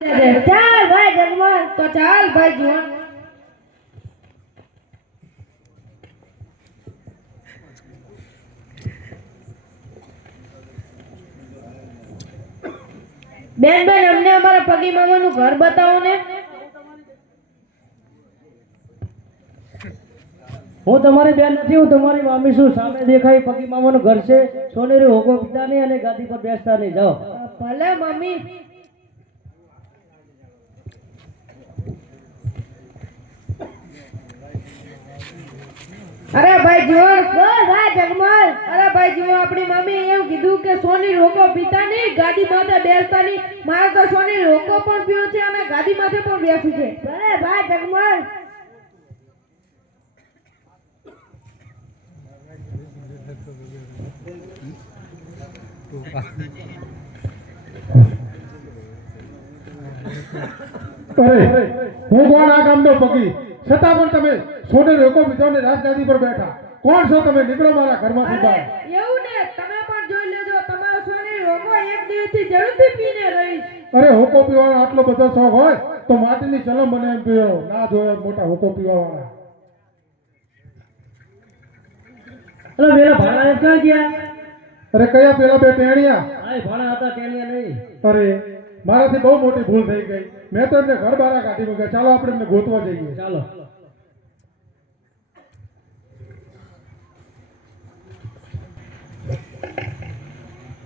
ચાલ ભાઈ જગમોહન તો ચાલ ભાઈ જીવન બેન બેન અમને અમારા પગી મામાનું ઘર બતાવો ને હું તમારી બેન નથી, હું તમારી મામી છું. સામે દેખાય પગી મામાનું ઘર છે. સોનેરી હોકો પીતા નહીં અને ગાદી પર બેસતા નહીં. જાઓ. ભલે મમ્મી. અરે ભાઈ જીવન બોલ ભાઈ જગમોહન. અરે ભાઈ જીવન આપણી મમ્મી એમ કીધું કે સોની રોકો પીતા નહીં, ગાદી માથે બેસતા નહીં. મારે તો સોની રોકો પણ પીવો છે અને ગાદી માથે પણ બેસવું છે. ભલે ભાઈ જગમોહન. હું કોણ આ ગામનો પગી, છતાં પણ તમે સોને રોકો પીધો ને રાજગાદી પર બેઠા. કોણ છો તમે? નીકળો મારા ઘરમાંથી બહાર. એવું ને તમે પણ જોઈ લેજો, તમારો સોની રોકો એક દિવસથી જરૂરથી પીને રહીશ. અરે હોકો પીવાનો આટલો બધો શોખ હોય તો માટીની ચલમ મને એમ પીવો ના જોયો મોટા હોકો પીવા વાળા. અરે પેલા ભાણા ક્યાં ગયા? અરે કયા પેલા બે ટેણિયા? આ ભાણા હતા, ટેણિયા નહીં. અરે મારાથી બહુ મોટી ભૂલ થઈ ગઈ. મેં તો એમને ઘર બહાર કાઢી મૂક્યા. ચાલો આપણે એમને ગોતવા જઈએ. ચાલો.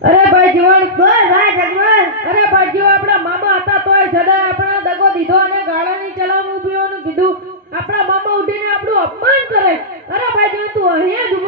અરે ભાઈ જીવન બોલ ભાઈ જગમોહન. અરે ભાઈ જીવન આપણા મામા હતા તોય સદાય આપણા દગો દીધો અને ગાળાની ચલાવવું પીવાનું કીધું. આપણા મામા ઉઠીને આપણું અપમાન કરે. અરે ભાઈ જીવન તું અહીંયા જ